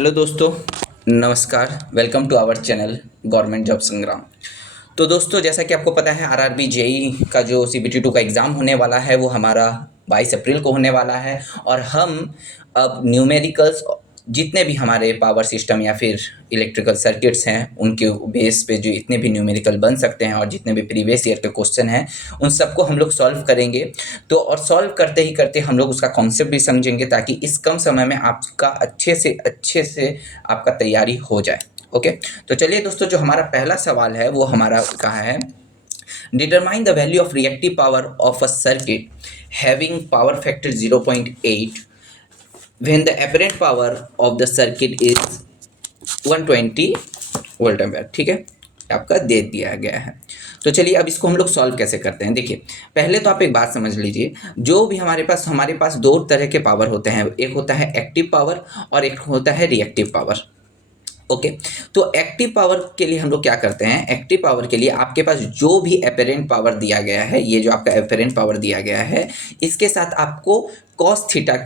Hello दोस्तों, नमस्कार। Welcome to our channel government job Sangram. तो दोस्तों, जैसा कि आपको पता है, आरआरबी जेई का जो CBT 2 का एग्ज़ाम होने वाला है वो हमारा 22 अप्रैल को होने वाला है। और हम अब न्यूमेरिकल्स जितने भी हमारे पावर सिस्टम या फिर इलेक्ट्रिकल सर्किट्स हैं उनके बेस पे जो इतने भी न्यूमेरिकल बन सकते हैं और जितने भी प्रीवियस ईयर के क्वेश्चन हैं उन सबको हम लोग सॉल्व करेंगे। तो और सॉल्व करते ही करते हम लोग उसका कॉन्सेप्ट भी समझेंगे ताकि इस कम समय में आपका अच्छे से आपका तैयारी हो जाए। ओके, तो चलिए दोस्तों, जो हमारा पहला सवाल है वो हमारा कहाँ है। Determine the value of reactive power of a circuit having power factor 0.8 when the apparent power of the circuit is 120 volt ampere. ठीक है, आपका दे दिया गया है। तो चलिए अब इसको हम लोग सॉल्व कैसे करते हैं। देखिए, पहले तो आप एक बात समझ लीजिए, जो भी हमारे पास दो तरह के पावर होते हैं, एक होता है एक्टिव पावर और एक होता है रिएक्टिव पावर। ओके, तो एक्टिव पावर के लिए हम लोग क्या करते हैं, एक्टिव पावर के लिए आपके पास जो भी एपेरेंट पावर दिया गया है, ये जो आपका एपेरेंट पावर दिया गया है, इसके साथ आपको कॉस थीटा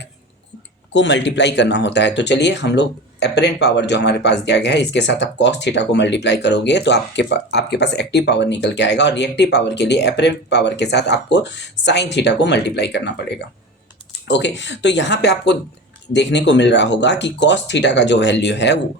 को मल्टीप्लाई करना होता है। तो चलिए हम लोग एपरेंट पावर जो हमारे पास दिया गया है इसके साथ आप कॉस थीटा को मल्टीप्लाई करोगे तो आपके पास एक्टिव पावर निकल के आएगा। और रिएक्टिव पावर के लिए एपरेंट पावर के साथ आपको साइन थीटा को मल्टीप्लाई करना पड़ेगा। ओके, तो यहाँ पे आपको देखने को मिल रहा होगा कि कॉस थीटा का जो वैल्यू है वो,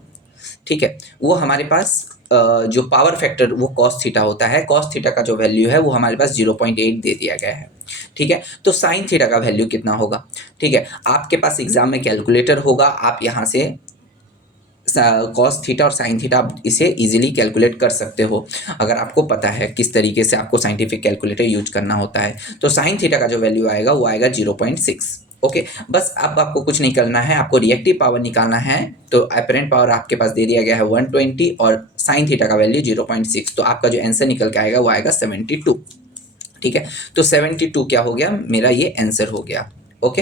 ठीक है, वो हमारे पास जो पावर फैक्टर वो कॉस थीटा होता है, कॉस थीटा का जो वैल्यू है वो हमारे पास 0.8 दे दिया गया है। ठीक है, तो साइन थीटा का वैल्यू कितना होगा। ठीक है, आपके पास एग्जाम में कैलकुलेटर होगा, आप यहाँ से कॉस थीटा और साइन थीटा आप इसे इजीली कैलकुलेट कर सकते हो अगर आपको पता है किस तरीके से आपको साइंटिफिक कैलकुलेटर यूज करना होता है। तो साइन थीटा का जो वैल्यू आएगा वो आएगा 0.6। ओके, बस अब आपको कुछ नहीं करना है, आपको रिएक्टिव पावर निकालना है। तो अपरेंट पावर आपके पास दे दिया गया है 120 और साइन थीटा का वैल्यू 0.6। तो आपका जो आंसर निकल के आएगा वो आएगा 72। ठीक है, तो 72 क्या हो गया, मेरा ये आंसर हो गया। ओके,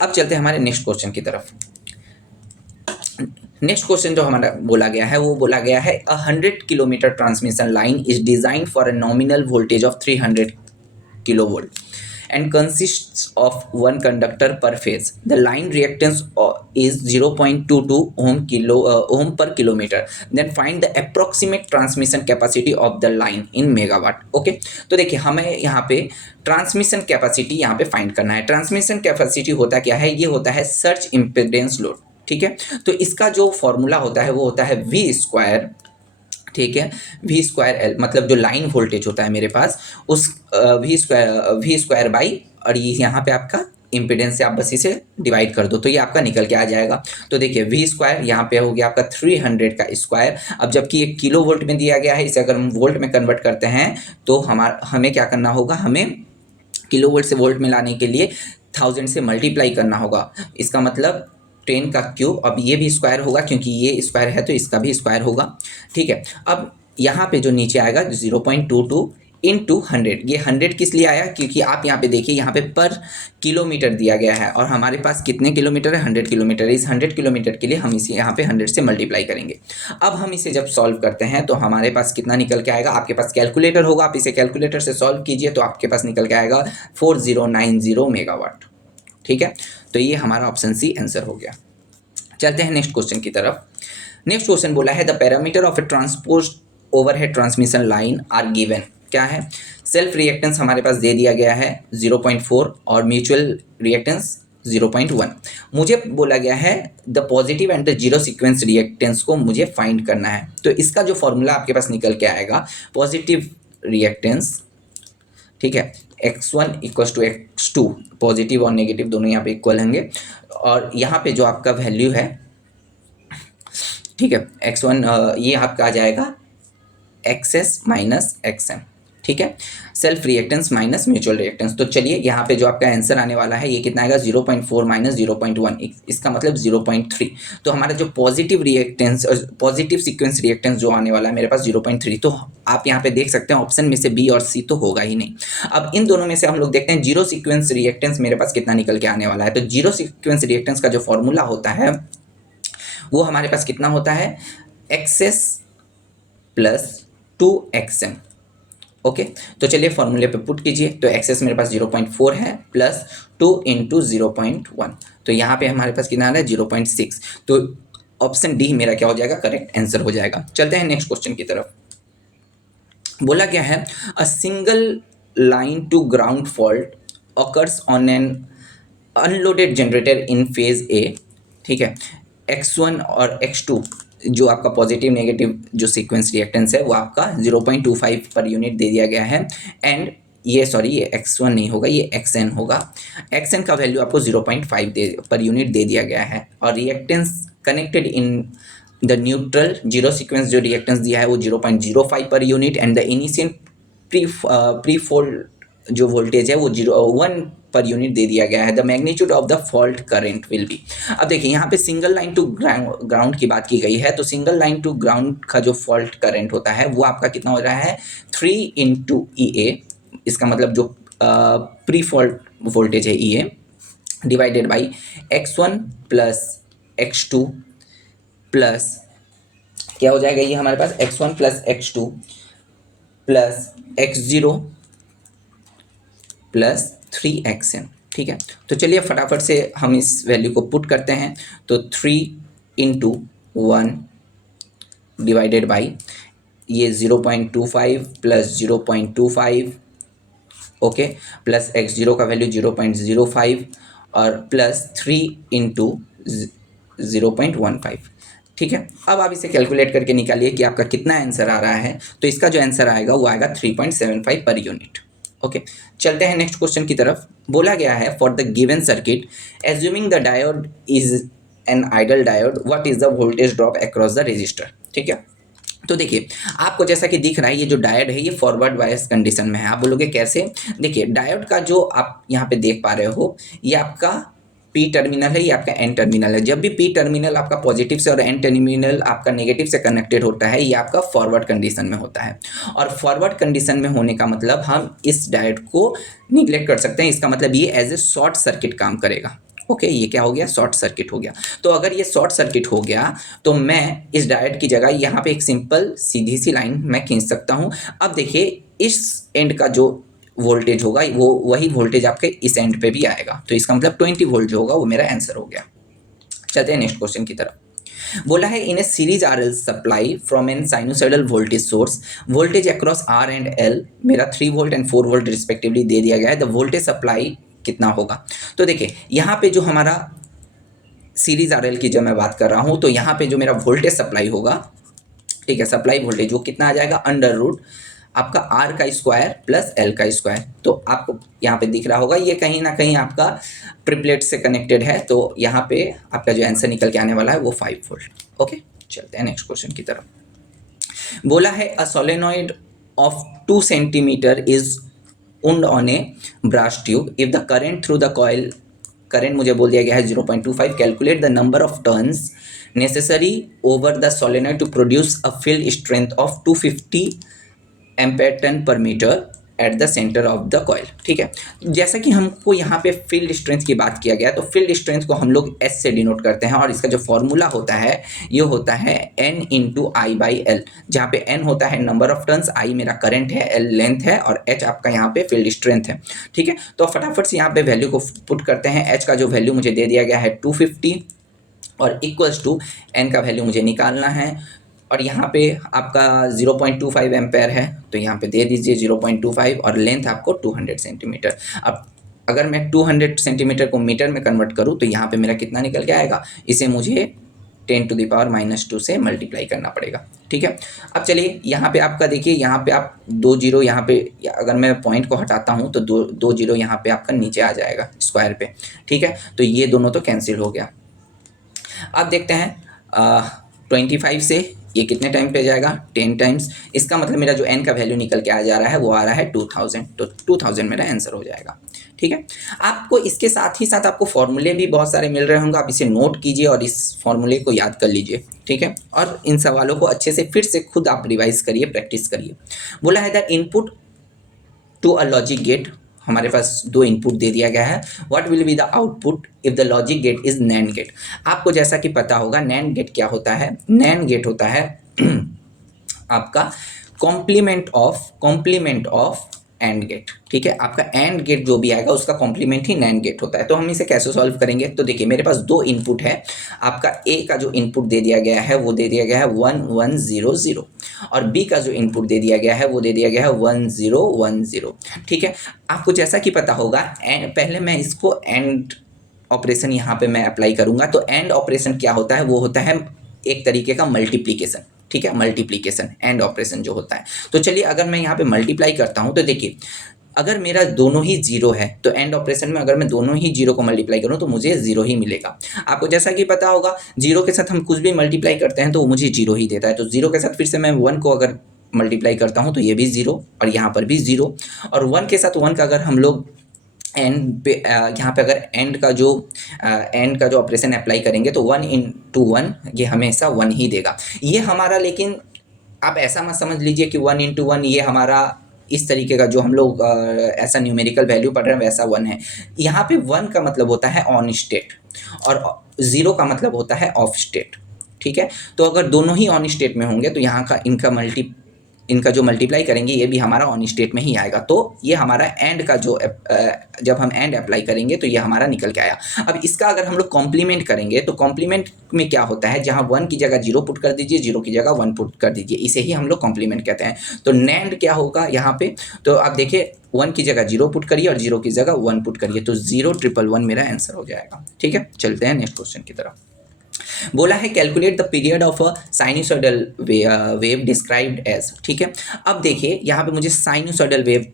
अब चलते हैं हमारे नेक्स्ट क्वेश्चन की तरफ। नेक्स्ट क्वेश्चन जो हमारा बोला गया है वो बोला गया है 100 kilometre transmission line is design for a nominal voltage of 300 kilovolt and consists of one conductor per phase. The line reactance is 0.22 ohm per kilometer. Then find the approximate transmission capacity of the line in megawatt. Okay, तो देखिए हमें यहाँ पे transmission capacity यहाँ पे find करना है। Transmission capacity होता क्या है, ये होता है सर्ज इम्पिडेंस लोड। ठीक है, तो इसका जो फॉर्मूला होता है वो होता है V स्क्वायर। ठीक है, वी स्क्वायर एल, मतलब जो लाइन वोल्टेज होता है मेरे पास उस वी स्क्वायर बाई, और ये यहाँ पे आपका इम्पिडेंस से आप बस इसे डिवाइड कर दो तो ये आपका निकल के आ जाएगा। तो देखिए वी स्क्वायर यहाँ पे हो गया आपका 300 का स्क्वायर। अब जबकि ये किलो वोल्ट में दिया गया है, इसे अगर हम वोल्ट में कन्वर्ट करते हैं तो हमें क्या करना होगा, हमें किलो वोल्ट से वोल्ट में लाने के लिए 1000 से मल्टीप्लाई करना होगा। इसका मतलब 10 का क्यूब, अब ये भी स्क्वायर होगा क्योंकि ये स्क्वायर है तो इसका भी स्क्वायर होगा। ठीक है, अब यहाँ पे जो नीचे आएगा 0.22 इंटू 100। ये 100 किस लिए आया, क्योंकि आप यहाँ पे देखिए यहाँ पे पर किलोमीटर दिया गया है और हमारे पास कितने किलोमीटर है, 100 किलोमीटर। इस 100 किलोमीटर के लिए हम इसे यहाँ पे 100 से मल्टीप्लाई करेंगे। अब हम इसे जब सॉल्व करते हैं तो हमारे पास कितना निकल के आएगा, आपके पास कैलकुलेटर होगा, आप इसे कैलकुलेटर से सॉल्व कीजिए तो आपके पास निकल के आएगा 4090 मेगावाट। ठीक है, तो ये हमारा ऑप्शन सी आंसर हो गया। चलते हैं नेक्स्ट क्वेश्चन की तरफ। नेक्स्ट क्वेश्चन बोला है the parameter of a transpose overhead transmission line are given. क्या है, सेल्फ रिएक्टेंस हमारे पास दे दिया गया है 0.4 और म्यूचुअल रिएक्टेंस 0.1। मुझे बोला गया है the positive and the zero sequence reactance को मुझे फाइंड करना है। तो इसका जो फॉर्मूला आपके पास निकल के आएगा, पॉजिटिव रिएक्टेंस, ठीक है, x1 equal to x2, positive और नेगेटिव दोनों यहाँ पे इक्वल होंगे। और यहाँ पे जो आपका वैल्यू है, ठीक है, x1 ये आपका आ जाएगा xs माइनस xm। ठीक है, self reactance minus mutual reactance. तो चलिए यहाँ पे जो आपका आंसर आने वाला है ये कितना आएगा, 0.4 माइनस 0.1, इसका मतलब 0.3। तो हमारा जो positive reactance, positive sequence reactance जो आने वाला है मेरे पास 0.3। तो आप यहाँ पे देख सकते हैं ऑप्शन में से बी और सी तो होगा ही नहीं। अब इन दोनों में से हम लोग देखते हैं जीरो सीक्वेंस रिएक्टेंस मेरे पास कितना निकल के आने वाला है। तो जीरो सीक्वेंस रिएक्टेंस का जो फॉर्मूला होता है वो हमारे पास कितना होता है, xs प्लस 2xm। ओके, तो चलिए फॉर्मूले पे पुट कीजिए। तो एक्सेस मेरे पास 0.4 है प्लस 2 इंटू 0.1, तो यहाँ पे हमारे पास कितना आ रहा है 0.6। तो ऑप्शन डी मेरा क्या हो जाएगा, करेक्ट आंसर हो जाएगा। चलते हैं नेक्स्ट क्वेश्चन की तरफ। बोला क्या है, a single line to ground fault occurs on an unloaded generator in phase A, ठीक है। x1 और x2 जो आपका पॉजिटिव नेगेटिव जो सीक्वेंस रिएक्टेंस है वो आपका 0.25 पर यूनिट दे दिया गया है। एंड ये सॉरी ये x1 नहीं होगा, ये xn होगा। xn का वैल्यू आपको 0.5 पर यूनिट दे दिया गया है और reactance connected in the neutral zero sequence जो रिएक्टेंस दिया है वो 0.05 per unit and the initial pre fault जो वोल्टेज है वो 1 पर यूनिट दे दिया गया है। The magnitude of the fault current will be. अब देखिए यहाँ पे सिंगल लाइन टू ग्राउंड की बात की गई है, तो सिंगल लाइन टू ग्राउंड का जो फॉल्ट करंट होता है वो आपका कितना हो रहा है 3 इंटू EA, इसका मतलब जो प्री फॉल्ट वोल्टेज है EA divided by x1 plus x2 plus क्या हो जाएगा, ये हमारे पास x1 plus x2 plus x0 plus 3xn, ठीक है। तो चलिए फटाफट से हम इस वैल्यू को पुट करते हैं। तो 3 इंटू 1 डिवाइडेड बाई ये 0.25 प्लस 0.25, ओके, प्लस x0 का वैल्यू 0.05 और प्लस 3 इंटू 0.15, ठीक है। अब आप इसे कैलकुलेट करके निकालिए कि आपका कितना आंसर आ रहा है। तो इसका जो आंसर आएगा वो आएगा 3.75 पर यूनिट, ओके। चलते हैं नेक्स्ट क्वेश्चन की तरफ। बोला गया है for the given circuit assuming the diode is an ideal diode what is the voltage drop across the resistor, ठीक है। तो देखिए आपको जैसा कि दिख रहा है ये जो डायोड है ये फॉरवर्ड बायस कंडीशन में है। आप बोलोगे कैसे, देखिए डायोड का जो आप यहाँ पे देख पा रहे हो ये आपका P टर्मिनल है, ये आपका N टर्मिनल है। जब भी P टर्मिनल आपका पॉजिटिव से और N टर्मिनल आपका नेगेटिव से कनेक्टेड होता है ये आपका फॉरवर्ड कंडीशन में होता है। और फॉरवर्ड कंडीशन में होने का मतलब हम इस डायोड को निग्लेक्ट कर सकते हैं, इसका मतलब ये एज ए शॉर्ट सर्किट काम करेगा, ओके। ये क्या हो गया, शॉर्ट सर्किट हो गया। तो अगर ये शॉर्ट सर्किट हो गया तो मैं इस डायोड की जगह यहाँ पे एक सिंपल सीधी सी लाइन मैं खींच सकता हूँ। अब देखिए इस एंड का जो वोल्टेज होगा वो वही वोल्टेज आपके इस एंड पे भी आएगा, तो इसका मतलब 20 वोल्ट जो होगा वो मेरा आंसर हो गया। चलते हैं नेक्स्ट क्वेश्चन की तरफ। बोला है in a series RL supply from an sinusoidal voltage source voltage across R and L मेरा 3 वोल्ट एंड 4 वोल्ट रिस्पेक्टिवली दे दिया गया है। द वोल्टेज सप्लाई कितना होगा। तो देखिए यहाँ पे जो हमारा सीरीज RL की जब मैं बात कर रहा हूँ तो यहाँ पे जो मेरा वोल्टेज सप्लाई होगा, ठीक है, सप्लाई वोल्टेज वो कितना आ जाएगा अंडर रूट आपका R का स्क्वायर प्लस L का स्क्वायर। तो आपको यहाँ पे दिख रहा होगा ये कहीं ना कहीं आपका ट्रिपलेट से कनेक्टेड है, तो यहाँ पे आपका जो आंसर निकल के आने वाला है वो 5 वोल्ट, ओके। चलते हैं नेक्स्ट क्वेश्चन की तरफ। बोला है a solenoid of 2 centimetre is wound on a brass tube if the current through the coil, current मुझे बोल दिया गया है 0.25, calculate the number of turns necessary over the solenoid to produce a field strength of 250 ampere turn per metre at the centre of the coil, ठीक है। जैसा कि हमको यहाँ पे फील्ड स्ट्रेंथ की बात किया गया तो फील्ड स्ट्रेंथ को हम लोग S से डिनोट करते हैं और इसका जो फॉर्मूला होता है ये होता है N into I by L, जहाँ पे N होता है नंबर ऑफ टर्न्स, I मेरा करंट है, L लेंथ है और H आपका यहाँ पे फील्ड स्ट्रेंथ है, ठीक है। तो फटाफट से यहाँ पे वैल्यू को पुट करते हैं। H का जो वैल्यू मुझे दे दिया गया है 250 और इक्वल्स टू N का वैल्यू मुझे निकालना है और यहाँ पे आपका 0.25 एम्पेयर है तो यहाँ पे दे दीजिए 0.25 और लेंथ आपको 200 सेंटीमीटर। अब अगर मैं 200 सेंटीमीटर को मीटर में कन्वर्ट करूँ तो यहाँ पे मेरा कितना निकल के आएगा, इसे मुझे 10⁻⁻2 से मल्टीप्लाई करना पड़ेगा, ठीक है। अब चलिए यहाँ पे आपका देखिए यहाँ पे आप 2 जीरो यहाँ पे अगर मैं पॉइंट को हटाता हूँ तो 2 जीरो यहाँ पे आपका नीचे आ जाएगा स्क्वायर पे, ठीक है। तो ये दोनों तो कैंसिल हो गया। अब देखते हैं 25 से ये कितने टाइम पे जाएगा 10 टाइम्स, इसका मतलब मेरा जो n का वैल्यू निकल के आ जा रहा है वो आ रहा है 2000, तो 2000 मेरा आंसर हो जाएगा, ठीक है। आपको इसके साथ ही साथ आपको फॉर्मूले भी बहुत सारे मिल रहे होंगे, आप इसे नोट कीजिए और इस फॉर्मूले को याद कर लीजिए, ठीक है। और इन सवालों को अच्छे से फिर से खुद आप रिवाइज करिए, प्रैक्टिस करिए। बोला है the input to a logic gate, हमारे पास 2 इनपुट दे दिया गया है। What will be the output if the logic gate is NAND gate. आपको जैसा कि पता होगा नैंड गेट क्या होता है, नैंड गेट होता है आपका कॉम्प्लीमेंट ऑफ एंड गेट, ठीक है। आपका एंड गेट जो भी आएगा उसका कॉम्प्लीमेंट ही नैंड गेट होता है। तो हम इसे कैसे सॉल्व करेंगे, तो देखिए मेरे पास दो इनपुट है। आपका ए का जो इनपुट दे दिया गया है वो दे दिया गया है 1 1 0 0 और बी का जो इनपुट दे दिया गया है वो दे दिया गया है 1 0 1 0, ठीक है। आपको जैसा कि पता होगा पहले मैं इसको एंड ऑपरेशन यहाँ पे मैं अप्लाई करूँगा। तो एंड ऑपरेशन क्या होता है, वो होता है एक तरीके का मल्टीप्लिकेशन, ठीक है, मल्टीप्लिकेशन एंड ऑपरेशन जो होता है। तो चलिए अगर मैं यहाँ पे मल्टीप्लाई करता हूँ तो देखिए अगर मेरा दोनों ही जीरो है तो एंड ऑपरेशन में अगर मैं दोनों ही जीरो को मल्टीप्लाई करूँ तो मुझे जीरो ही मिलेगा। आपको जैसा कि पता होगा जीरो के साथ हम कुछ भी मल्टीप्लाई करते हैं तो वो मुझे जीरो ही देता है। तो जीरो के साथ फिर से मैं 1 को अगर मल्टीप्लाई करता हूँ तो ये भी जीरो और यहाँ पर भी जीरो, और 1 के साथ 1 का अगर हम लोग एंड पे यहाँ पे अगर एंड का जो ऑपरेशन अप्लाई करेंगे तो 1 into 1 ये हमेशा 1 ही देगा। ये हमारा, लेकिन आप ऐसा मत समझ लीजिए कि 1 into 1 ये हमारा इस तरीके का जो हम लोग ऐसा न्यूमेरिकल वैल्यू पढ़ रहे हैं वैसा 1 है। यहाँ पे 1 का मतलब होता है ऑन स्टेट और 0 का मतलब होता है ऑफ स्टेट, ठीक है। तो अगर दोनों ही ऑन स्टेट में होंगे तो यहाँ का इनका जो मल्टीप्लाई करेंगे ये भी हमारा ऑन स्टेट में ही आएगा। तो ये हमारा एंड का जो जब हम एंड अप्लाई करेंगे तो ये हमारा निकल के आया। अब इसका अगर हम लोग कॉम्प्लीमेंट करेंगे तो कॉम्प्लीमेंट में क्या होता है, जहाँ 1 की जगह 0 पुट कर दीजिए, 0 की जगह 1 पुट कर दीजिए, इसे ही हम लोग कॉम्प्लीमेंट कहते हैं। तो नैंड क्या होगा यहाँ पे, तो आप देखिए 1 की जगह 0 पुट करिए और 0 की जगह 1 पुट करिए, तो 0 1 1 मेरा आंसर हो जाएगा, ठीक है। चलते हैं नेक्स्ट क्वेश्चन की तरफ। बोला है calculate the period of a sinusoidal wave described as, ठीक है। अब देखिए यहाँ पे मुझे साइनसॉइडल वेव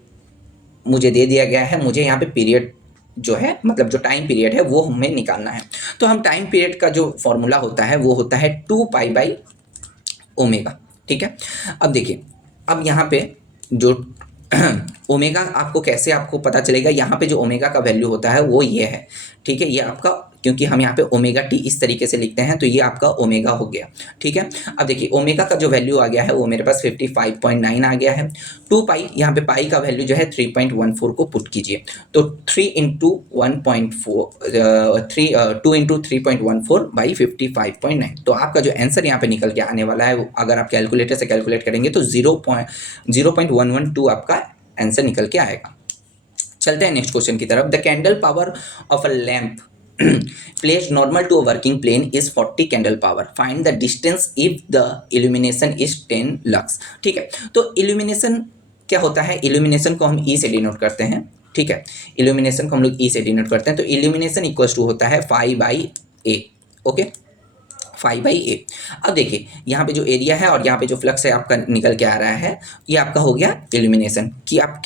मुझे दे दिया गया है, मुझे यहाँ पे पीरियड जो है मतलब जो टाइम पीरियड है वो हमें निकालना है। तो हम टाइम पीरियड का जो फॉर्मूला होता है वो होता है 2 पाई बाई ओमेगा, ठीक है। अब देखिए अब यहाँ पे जो ओमेगा आपको कैसे आपको पता चलेगा, यहाँ पे जो ओमेगा का वैल्यू होता है वो ये है, ठीक है। ये आपका, क्योंकि हम यहाँ पे ओमेगा टी इस तरीके से लिखते हैं तो ये आपका ओमेगा हो गया, ठीक है। अब देखिए ओमेगा का जो वैल्यू आ गया है वो मेरे पास 55.9 आ गया है। 2 पाई, यहाँ पे पाई का वैल्यू जो है 3.14 को पुट कीजिए, तो 3 इंटू 2 इंटू 3.14 बाई 55.9। तो आपका जो आंसर यहाँ पे निकल के आने वाला है अगर आप कैलकुलेटर से कैलकुलेट करेंगे तो 0.112 आपका आंसर निकल के आएगा। चलते हैं नेक्स्ट क्वेश्चन की तरफ। The candle power of a lamp placed normal to a working plane is 40 candle power. Find the distance if the illumination is 10 lux, ठीक है। तो illumination क्या होता है, illumination को हम E से डिनोट करते हैं, ठीक है। illumination को हम लोग E से डिनोट करते हैं, तो illumination इक्वल्स टू होता है 5/A, ओके, 5/A। अब देखिए यहाँ पे जो एरिया है और यहाँ पे जो फ्लक्स है आपका निकल के आ रहा है, ये आपका हो गया इल्यूमिनेशन कि आप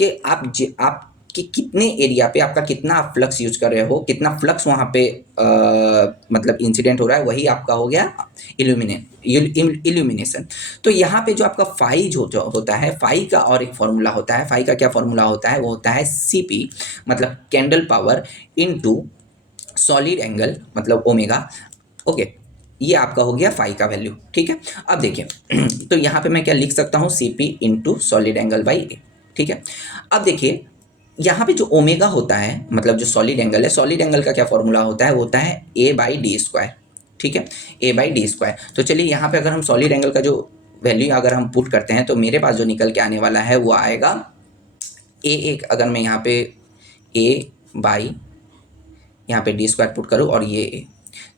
कि कितने एरिया पे आपका कितना आप फ्लक्स यूज कर रहे हो, कितना फ्लक्स वहाँ पे मतलब इंसिडेंट हो रहा है, वही आपका हो गया इल्यूमिनेशन। तो यहाँ पे जो आपका फाई जो होता है, फाई का और एक फॉर्मूला होता है। फाई का क्या फॉर्मूला होता है, वो होता है CP मतलब candle power into solid angle मतलब ओमेगा, ओके। ये आपका हो गया फाई का वैल्यू, ठीक है। अब देखिए तो यहाँ पे मैं क्या लिख सकता हूँ, CP into solid angle by A, ठीक है। अब देखिए यहाँ पे जो ओमेगा होता है मतलब जो सॉलिड एंगल है, सॉलिड एंगल का क्या फॉर्मूला होता है, वो होता है A/d², ठीक है, A/d²। तो चलिए यहाँ पे अगर हम सॉलिड एंगल का जो वैल्यू अगर हम पुट करते हैं तो मेरे पास जो निकल के आने वाला है वो आएगा A, अगर मैं यहाँ पे A/, यहाँ पे d² पुट करूँ और ये A,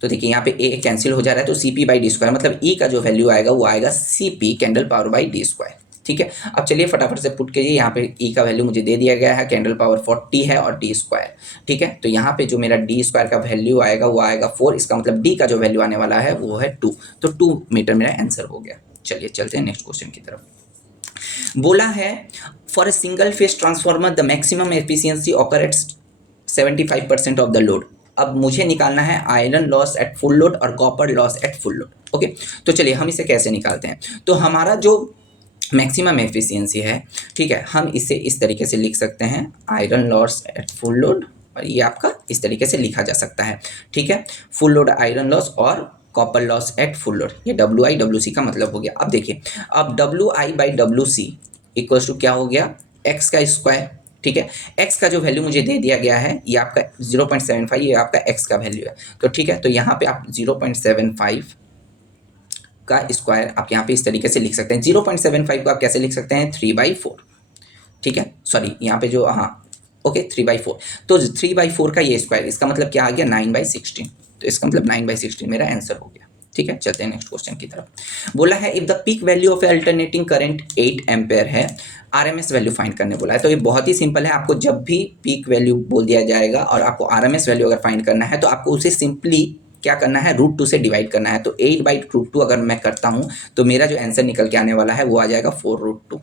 तो देखिए यहाँ पे A कैंसिल हो जा रहा है, तो CP/d² मतलब E का जो वैल्यू आएगा वो आएगा CP candle power by d², ठीक है। अब चलिए फटाफट से पुट कीजिए, यहाँ पे E का वैल्यू मुझे दे दिया गया है, कैंडल पावर 40 है और d², ठीक है। तो यहाँ पे जो मेरा d² का वैल्यू आएगा वो आएगा 4, इसका मतलब D का जो वैल्यू आने वाला है वो है 2, तो 2 मीटर मेरा आंसर हो गया। चलिए चलते हैं नेक्स्ट क्वेश्चन की तरफ। बोला है for a single phase transformer the maximum efficiency operates 75% of the load. अब मुझे निकालना है iron loss at full load और copper loss at full load, okay. तो चलिए हम इसे कैसे निकालते हैं, तो हमारा जो मैक्सिमम एफिशिएंसी है, ठीक है, हम इसे इस तरीके से लिख सकते हैं iron loss at full load, और ये आपका इस तरीके से लिखा जा सकता है, ठीक है। फुल लोड आयरन लॉस और copper loss at full load, ये WI WC का मतलब हो गया। अब देखिए अब WI/WC इक्वल्स टू क्या हो गया, x का स्क्वायर, ठीक है। x का जो वैल्यू मुझे दे दिया गया है ये आपका 0.75, ये आपका x का वैल्यू है, तो ठीक है। तो यहाँ पे आप 0.75 का स्क्वायर आप यहाँ पे इस तरीके से लिख सकते हैं। 0.75 को आप कैसे लिख सकते हैं, 3/4, ठीक है, सॉरी यहाँ पे जो, हाँ ओके 3/4, तो 3/4 का ये स्क्वायर, इसका मतलब क्या आ गया 9/16, तो इसका मतलब 9/16 मेरा आंसर हो गया। ठीक है, चलते हैं नेक्स्ट क्वेश्चन की तरफ। बोला है if the peak value of alternating current 8 ampere है, आरएमएस वैल्यू फाइंड करने बोला है। तो ये बहुत ही सिंपल है, आपको जब भी पीक वैल्यू बोल दिया जाएगा और आपको आरएमएस वैल्यू अगर फाइंड करना है तो आपको उसे सिंपली क्या करना है, √2 से डिवाइड करना है। तो 8/√2 अगर मैं करता हूँ तो मेरा जो आंसर निकल के आने वाला है वो आ जाएगा 4√2।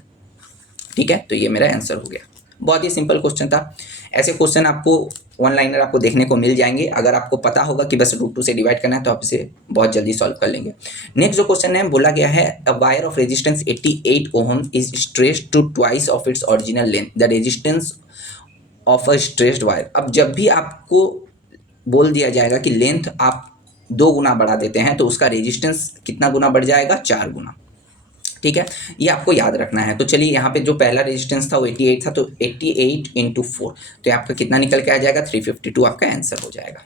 ठीक है, तो ये मेरा आंसर हो गया। बहुत ही सिंपल क्वेश्चन था। ऐसे क्वेश्चन आपको वन लाइनर आपको देखने को मिल जाएंगे, अगर आपको पता होगा कि बस √2 से डिवाइड करना है तो आप इसे बहुत जल्दी सॉल्व कर लेंगे। नेक्स्ट जो क्वेश्चन है, बोला गया है a wire of resistance 88 ohm is stretched to twice of its original length, the resistance of a stretched wire. अब जब भी आपको बोल दिया जाएगा कि लेंथ आप 2 गुना बढ़ा देते हैं तो उसका रेजिस्टेंस कितना गुना बढ़ जाएगा, 4 गुना। ठीक है, ये आपको याद रखना है। तो चलिए यहाँ पे जो पहला रेजिस्टेंस था वो 88 था, तो 88 × 4, तो आपका कितना निकल के आ जाएगा, 352 आपका आंसर हो जाएगा।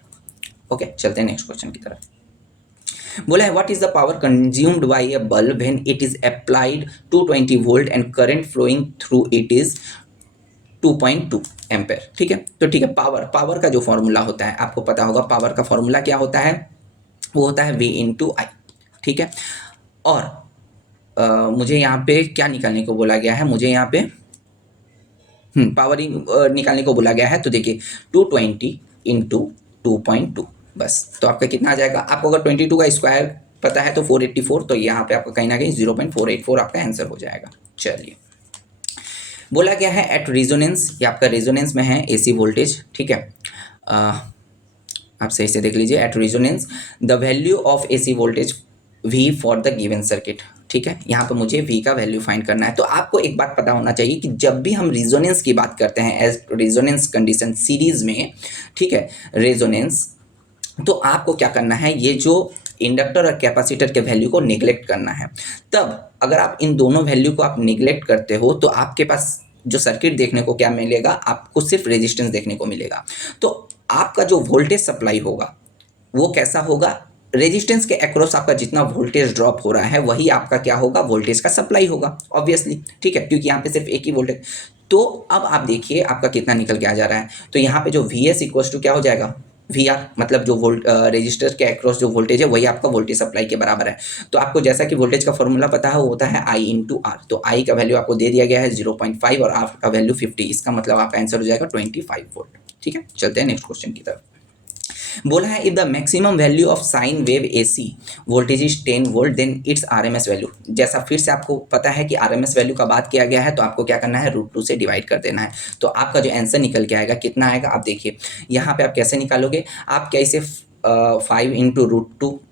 ओके, चलते हैं नेक्स्ट क्वेश्चन की तरफ। बोला है what is the power consumed by a bulb when it is applied 220 volt and current flowing through it is 2.2 ampere. ठीक है, तो ठीक है, पावर का जो फॉर्मूला होता है आपको पता होगा, पावर का फॉर्मूला क्या होता है, वो होता है V × I। ठीक है, और मुझे यहाँ पे क्या निकालने को बोला गया है, मुझे यहाँ पे पावर निकालने को बोला गया है। तो देखिए 220 × 2.2, बस तो आपका कितना आ जाएगा। आपको अगर 22 का स्क्वायर पता है तो 484, तो यहाँ पे आपका कहीं ना कहीं 0.484 आपका आंसर हो जाएगा। चलिए, बोला गया है एट रेजोनेंस, ये आपका रेजोनेंस में है AC वोल्टेज। ठीक है, आप सही से देख लीजिए, at resonance the value of AC voltage V for the given circuit. ठीक है, यहाँ पर मुझे V का वैल्यू फाइंड करना है। तो आपको एक बात पता होना चाहिए कि जब भी हम रेजोनेंस की बात करते हैं एज रेजोनेंस कंडीशन सीरीज में, ठीक है, रेजोनेंस, तो आपको क्या करना है, ये जो इंडक्टर और कैपेसिटर के वैल्यू को निगलेक्ट करना है। तब अगर आप इन दोनों वैल्यू को आप निगलेक्ट करते हो तो आपके पास जो सर्किट देखने को क्या मिलेगा, आपको सिर्फ रेजिस्टेंस देखने को मिलेगा। तो आपका जो वोल्टेज सप्लाई होगा वो कैसा होगा, रेजिस्टेंस के अक्रॉस आपका जितना वोल्टेज ड्रॉप हो रहा है वही आपका क्या होगा, वोल्टेज का सप्लाई होगा ऑब्वियसली। ठीक है, क्योंकि यहाँ पे सिर्फ एक ही वोल्टेज। तो अब आप देखिए आपका कितना निकल के आ जा रहा है। तो यहाँ पे जो VS इक्वल्स टू क्या हो जाएगा, VR, मतलब जो रेजिस्टर के अक्रॉस जो वोल्टेज है वही आपका वोल्टेज सप्लाई के बराबर है। तो आपको जैसा कि वोल्टेज का फॉर्मूला पता है वो होता है I × R। तो I का वैल्यू आपको दे दिया गया है 0.5 और R का वैल्यू 50, इसका मतलब आपका आंसर हो जाएगा 25 वोल्ट। ठीक है, चलते हैं नेक्स्ट क्वेश्चन की तरफ। बोला है if the maximum value of sine wave AC voltage is 10 volt then its RMS value. जैसा फिर से आपको पता है कि RMS वैल्यू का बात किया गया है तो आपको क्या करना है, √2 से डिवाइड कर देना है। तो आपका जो आंसर निकल के आएगा कितना आएगा, आप देखिए यहाँ पे आप कैसे निकालोगे, आप कैसे 5 ×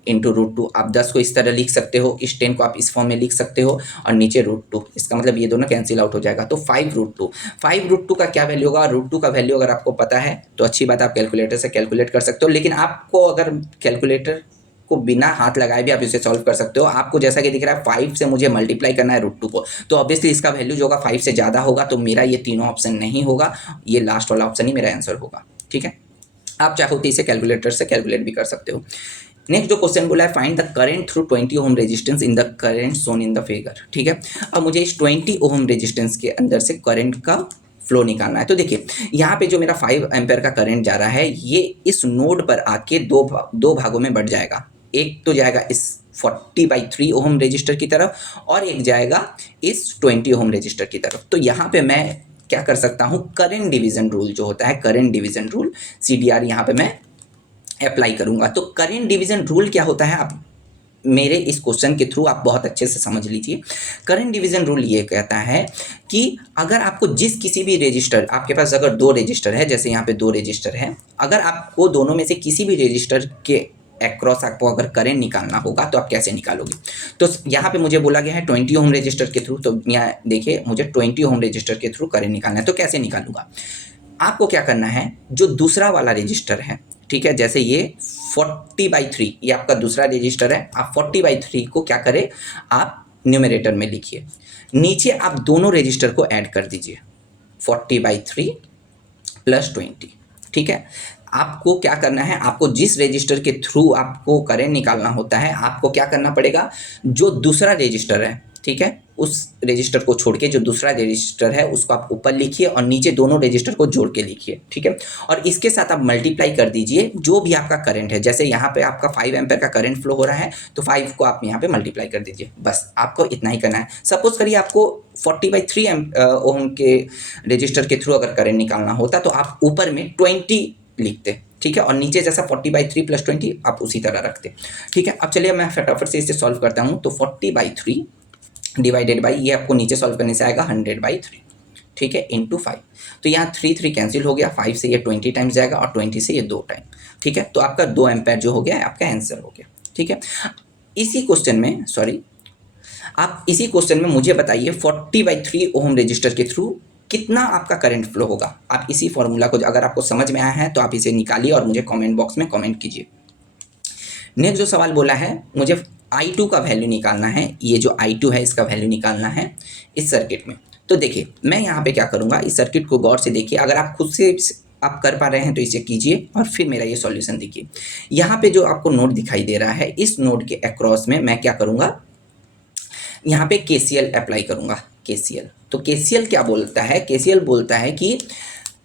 √2 आप 10 को इस तरह लिख सकते हो, इस 10 को आप इस फॉर्म में लिख सकते हो और नीचे √2, इसका मतलब ये दोनों कैंसिल आउट हो जाएगा। तो 5√2 का क्या वैल्यू होगा, √2 का वैल्यू अगर आपको पता है तो अच्छी बात, आप कैलकुलेटर से कैलकुलेट कर सकते हो। लेकिन आपको अगर कैलकुलेटर को बिना हाथ लगाए भी आप इसे सॉल्व कर सकते हो। आपको जैसा कि दिख रहा है 5 से मुझे मल्टीप्लाई करना है √2 को, तो ऑब्वियसली इसका वैल्यू जो होगा 5 से ज़्यादा होगा। तो मेरा ये तीनों ऑप्शन नहीं होगा, ये लास्ट वाला ऑप्शन ही मेरा आंसर होगा। ठीक है, आप चाहो तो इसे कैलकुलेटर से कैलकुलेट भी कर सकते हो। नेक्स्ट जो क्वेश्चन बोला है find the current through 20 ohm resistance in the current shown in the figure. ठीक है, अब मुझे इस 20 ओम रेजिस्टेंस के अंदर से करंट का फ्लो निकालना है। तो देखिए यहाँ पे जो मेरा 5 एम्पेयर का करंट जा रहा है ये इस नोड पर आके दो भागों में बढ़ जाएगा। एक तो जाएगा इस 40/3 ओम रजिस्टर की तरफ और एक जाएगा इस 20 ओम रजिस्टर की तरफ। तो यहाँ पे मैं क्या कर सकता हूँ, करंट डिवीजन रूल जो होता है, करंट डिवीजन रूल CDR यहाँ पे मैं अप्लाई करूँगा। तो करंट डिवीजन रूल क्या होता है, आप मेरे इस क्वेश्चन के थ्रू आप बहुत अच्छे से समझ लीजिए। करंट डिवीजन रूल ये कहता है कि अगर आपको जिस किसी भी रजिस्टर, आपके पास अगर 2 रजिस्टर है, जैसे यहाँ पे 2 रजिस्टर है, अगर आपको दोनों में से किसी भी रजिस्टर के अक्रॉस आपको अगर करंट निकालना होगा तो आप कैसे निकालोगे। तो यहाँ पे मुझे बोला गया है 20 ओम रजिस्टर के थ्रू। तो यहाँ देखिए मुझे 20 ओम रजिस्टर के थ्रू करंट निकालना है, तो कैसे निकालूंगा। आपको क्या करना है, जो दूसरा वाला रजिस्टर है, ठीक है, जैसे ये 40/3 ये आपका दूसरा रजिस्टर है, आप 40/3 को क्या करें, आप न्यूमरेटर में लिखिए, नीचे आप दोनों रजिस्टर को ऐड कर दीजिए 40/3 + 20। ठीक है, आपको क्या करना है, आपको जिस रजिस्टर के थ्रू आपको करंट निकालना होता है, आपको क्या करना पड़ेगा, जो दूसरा रजिस्टर है, ठीक है, उस रजिस्टर को छोड़ के जो दूसरा रजिस्टर है उसको आप ऊपर लिखिए और नीचे दोनों रजिस्टर को जोड़ के लिखिए, ठीक है। और इसके साथ आप मल्टीप्लाई कर दीजिए जो भी आपका करंट है, जैसे यहाँ पे आपका 5 एम्पेयर का करंट फ्लो हो रहा है तो 5 को आप यहाँ पे मल्टीप्लाई कर दीजिए, बस आपको इतना ही करना है। सपोज करिए आपको 40/3 ओम के रजिस्टर के थ्रू अगर करंट निकालना होता तो आप ऊपर में 20 लिखते, ठीक है, और नीचे जैसा 40/3 + 20 आप उसी तरह रखते, ठीक है। अब चलिए मैं फटाफट से इसे सॉल्व करता हूँ। तो 40/3 डिवाइडेड बाई, ये आपको नीचे सॉल्व करने से आएगा 100/3, ठीक है, इंटू 5। तो यहाँ 3 कैंसिल हो गया, 5 से ये 20 टाइम्स जाएगा और 20 से ये 2 टाइम, ठीक है। तो आपका 2 एम्पेयर जो हो गया है आपका आंसर हो गया, ठीक है। इसी क्वेश्चन में आप इसी क्वेश्चन में मुझे बताइए 40/3 ओम रजिस्टर के थ्रू कितना आपका करंट फ्लो होगा। आप इसी फॉर्मूला को अगर आपको समझ में आया है तो आप इसे निकालिए और मुझे कमेंट बॉक्स में कमेंट कीजिए। नेक्स्ट जो सवाल बोला है मुझे I2 का वैल्यू निकालना है, ये जो I2 है इसका वैल्यू निकालना है इस सर्किट में। तो देखिए मैं यहाँ पे क्या करूँगा, इस सर्किट को गौर से देखिए, अगर आप खुद से आप कर पा रहे हैं तो इसे कीजिए और फिर मेरा ये सॉल्यूशन देखिए। यहाँ पे जो आपको नोड दिखाई दे रहा है, इस नोड के अक्रॉस में मैं क्या करूँगा, यहाँ पे KCL अप्लाई करूँगा। KCL, तो KCL क्या बोलता है, KCL बोलता है कि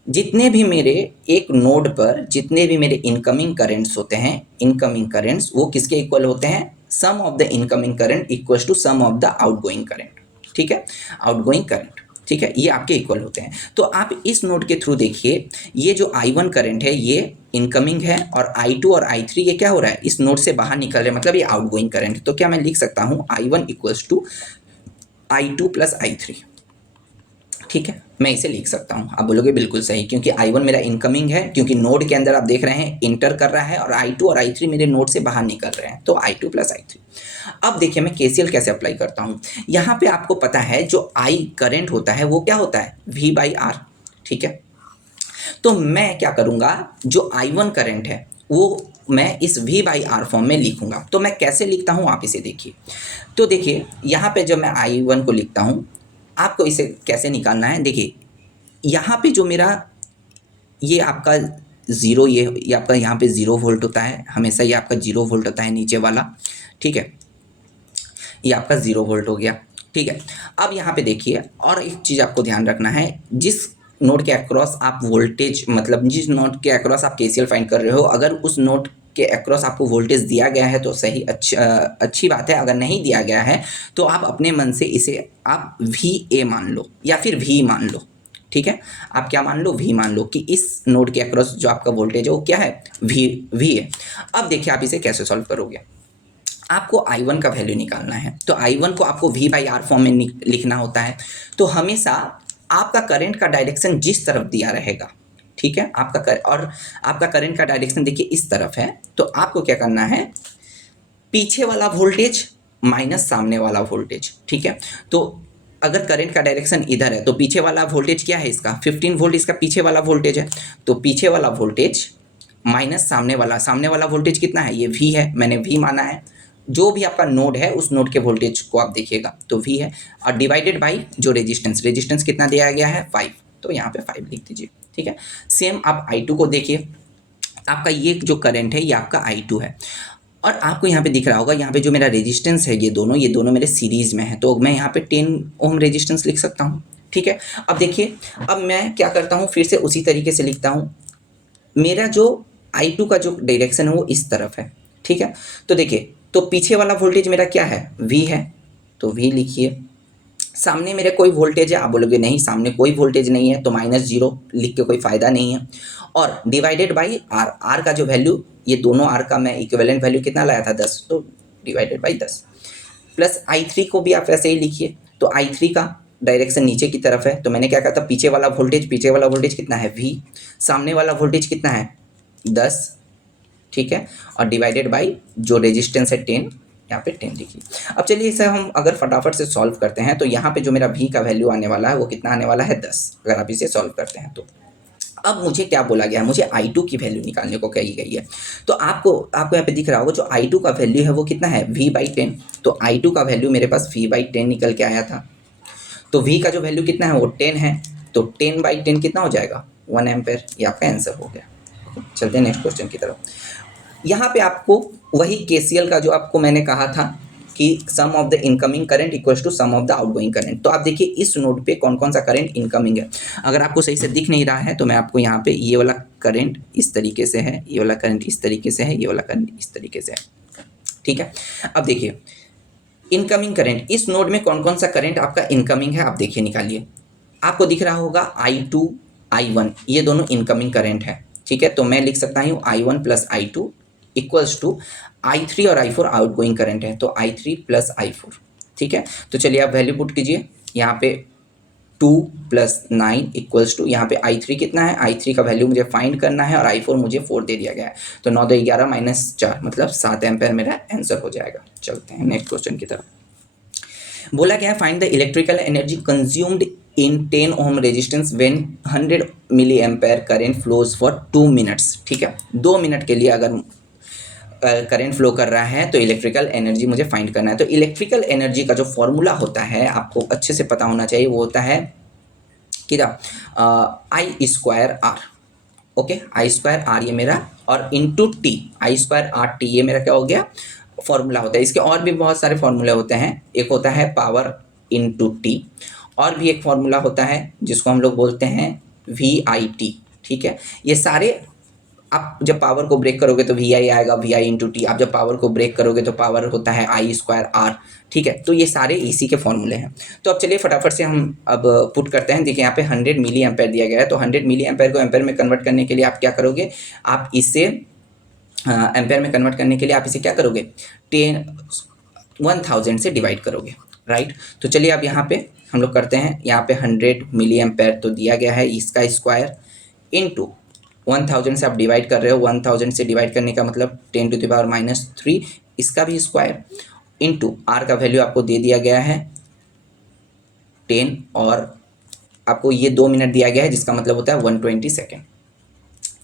जितने भी मेरे एक नोड पर जितने भी मेरे इनकमिंग करेंट्स होते हैं, इनकमिंग करेंट्स वो किसके इक्वल होते हैं, sum of the incoming current equals to sum of the outgoing current, ठीक है, आउटगोइंग करंट, ठीक है, ये आपके इक्वल होते हैं। तो आप इस नोड के थ्रू देखिए, ये जो I1 करंट है ये इनकमिंग है और I2 और I3 ये क्या हो रहा है, इस नोड से बाहर निकल रहे हैं, मतलब ये आउटगोइंग करंट। तो क्या मैं लिख सकता हूँ I1 equals to I2 + I3, ठीक है, मैं इसे लिख सकता हूँ। आप बोलोगे बिल्कुल सही, क्योंकि I1 मेरा इनकमिंग है, क्योंकि नोड के अंदर आप देख रहे हैं इंटर कर रहा है, और I2 और I3 मेरे नोड से बाहर निकल रहे हैं, तो I2 + I3। अब देखिए मैं KCL कैसे अप्लाई करता हूँ। यहाँ पे आपको पता है जो I करंट होता है वो क्या होता है, V/R, ठीक है। तो मैं क्या करूँगा, जो I1 करंट है वो मैं इस V/R फॉर्म में लिखूँगा। तो मैं कैसे लिखता हूँ आप इसे देखिए। तो देखिए यहाँ पे जब मैं I1 को लिखता हूँ, आपको इसे कैसे निकालना है, देखिए यहाँ पे जो मेरा ये आपका 0, ये आपका यहाँ पे 0 वोल्ट होता है, हमेशा ये आपका 0 वोल्ट होता है नीचे वाला, ठीक है, ये आपका 0 वोल्ट हो गया, ठीक है। अब यहाँ पे देखिए और एक चीज़ आपको ध्यान रखना है, जिस नोड के अक्रॉस आप वोल्टेज, मतलब जिस नोड के अक्रॉस आप KCL फाइंड कर रहे हो, अगर उस नोड के अक्रॉस आपको वोल्टेज दिया गया है तो सही, अच्छी बात है। अगर नहीं दिया गया है तो आप अपने मन से इसे आप VA मान लो या फिर V मान लो, ठीक है। आप क्या मान लो, V मान लो कि इस नोड के अक्रॉस जो आपका वोल्टेज है वो क्या है, V है। अब देखिए आप इसे कैसे सॉल्व करोगे, आपको I1 का वैल्यू निकालना है, तो I1 को आपको V/R फॉर्म में लिखना होता है। तो हमेशा आपका करंट का डायरेक्शन जिस तरफ दिया रहेगा, ठीक है, आपका करंट का डायरेक्शन देखिए इस तरफ है, तो आपको क्या करना है, पीछे वाला वोल्टेज माइनस सामने वाला वोल्टेज, ठीक है। तो अगर करंट का डायरेक्शन इधर है तो पीछे वाला वोल्टेज क्या है, इसका 15 वोल्ट इसका पीछे वाला वोल्टेज है, तो पीछे वाला वोल्टेज माइनस सामने वाला वोल्टेज कितना है, ये V है, मैंने V माना है। जो भी आपका नोड है उस नोड के वोल्टेज को आप देखिएगा तो V है, और डिवाइडेड बाई जो रेजिस्टेंस कितना दिया गया है, 5, तो यहाँ पे 5 लिख दीजिए, ठीक है। सेम आप I2 को देखिए, आपका ये जो करंट है ये आपका I2 है, और आपको यहाँ पे दिख रहा होगा, यहाँ पे जो मेरा रेजिस्टेंस है ये दोनों मेरे सीरीज़ में है, तो मैं यहाँ पे 10 ओम रेजिस्टेंस लिख सकता हूँ, ठीक है। अब देखिए अब मैं क्या करता हूँ, फिर से उसी तरीके से लिखता हूँ। मेरा जो I2 का जो डायरेक्शन है वो इस तरफ है, ठीक है। तो देखिए, तो पीछे वाला वोल्टेज मेरा क्या है, V है, तो V लिखिए। सामने मेरे कोई वोल्टेज है, आप बोलोगे नहीं सामने कोई वोल्टेज नहीं है, तो -0 लिख के कोई फ़ायदा नहीं है। और डिवाइडेड बाई R का जो वैल्यू, ये दोनों R का मैं इक्विवेलेंट वैल्यू कितना लाया था, 10, तो डिवाइडेड बाई 10, प्लस I3 को भी आप वैसे ही लिखिए। तो I3 का डायरेक्शन नीचे की तरफ है, तो मैंने क्या कहा था, पीछे वाला वोल्टेज कितना है, V, सामने वाला वोल्टेज कितना है, 10, ठीक है, और डिवाइडेड बाई जो रेजिस्टेंस है 10, यहाँ पे 10 लिखिए। अब चलिए इसे हम अगर फटाफट से सॉल्व करते हैं, तो यहाँ पे जो मेरा V का वैल्यू आने वाला है वो कितना आने वाला है, 10, अगर आप इसे सॉल्व करते हैं तो। अब मुझे क्या बोला गया है, मुझे I2 की वैल्यू निकालने को कही गई है। तो आपको यहाँ पे दिख रहा होगा जो I2 का वैल्यू है वो कितना है, V/10, तो I2 का वैल्यू मेरे पास V/10 निकल के आया था। तो V का जो वैल्यू कितना है वो 10 है, तो 10/10 कितना हो जाएगा, 1 एम्पेयर, ये आपका आंसर हो गया। चलते हैं नेक्स्ट क्वेश्चन की तरफ। यहाँ पे आपको वही KCL का जो आपको मैंने कहा था कि sum of the incoming current equals to sum of the outgoing current. तो आप देखिए इस नोड पे कौन कौन सा करंट इनकमिंग है। अगर आपको सही से दिख नहीं रहा है तो मैं आपको यहाँ पे ये वाला करंट इस तरीके से है, ये वाला करंट इस तरीके से है, ये वाला करंट इस तरीके से है, ठीक है। अब देखिए इनकमिंग करंट, इस नोड में कौन कौन सा करंट आपका इनकमिंग है आप देखिए निकालिए। आपको दिख रहा होगा I2 I1 ये दोनों इनकमिंग करंट है, ठीक है। तो मैं लिख सकता हूँ I1 plus I2 equals to I3 और I4 आउटगोइंग करंट है, तो I3 प्लस I4, ठीक है। तो चलिए आप वैल्यू पुट कीजिए, यहाँ पे 2 प्लस 9 इक्वल्स टू, यहाँ पे I3 कितना है, I3 का वैल्यू मुझे फाइंड करना है और I4 मुझे 4 दे दिया गया है, तो 9 2 11 माइनस 4 मतलब 7 एम्पेयर मेरा आंसर हो जाएगा। चलते हैं नेक्स्ट क्वेश्चन की तरफ। बोला गया है find the electrical energy consumed in 10 ohm resistance when 100 milli ampere current flows for 2 minutes, ठीक है। 2 मिनट के लिए अगर करंट फ्लो कर रहा है तो इलेक्ट्रिकल एनर्जी मुझे फाइंड करना है। तो इलेक्ट्रिकल एनर्जी का जो फॉर्मूला होता है आपको अच्छे से पता होना चाहिए, वो होता है कितना I square R, okay. I square R ये मेरा और into T, I square R T ये मेरा क्या हो गया फॉर्मूला होता है। इसके और भी बहुत सारे फॉर्मूले होते हैं, एक होता है पावर इंटू टी, और भी एक फॉर्मूला होता है जिसको हम लोग बोलते हैं वी आई टी, ठीक है। ये सारे आप जब पावर को ब्रेक करोगे तो वी आई आएगा, वी आई इंटू टी। आप जब पावर को ब्रेक करोगे तो पावर होता है आई स्क्वायर आर, ठीक है। तो ये सारे इसी के फॉर्मूले हैं। तो अब चलिए फटाफट से हम अब पुट करते हैं। देखिए यहाँ पे 100 मिली एम्पेयर दिया गया है, तो 100 मिली एम्पेयर को एम्पेयर में कन्वर्ट करने के लिए आप क्या करोगे, आप इसे एम्पेयर में कन्वर्ट करने के लिए आप इसे क्या करोगे 1000 से डिवाइड करोगे, राइट। तो चलिए अब यहाँ पे हम लोग करते हैं, यहाँ पे 100 मिली एम्पेयर तो दिया गया है, इसका स्क्वायर इंटू 1000 से आप डिवाइड कर रहे हो, 1000 से डिवाइड करने का मतलब 10 टू द पावर माइनस 3, इसका भी स्क्वायर इंटू आर का वैल्यू आपको दे दिया गया है 10, और आपको ये 2 मिनट दिया गया है जिसका मतलब होता है 120 सेकेंड,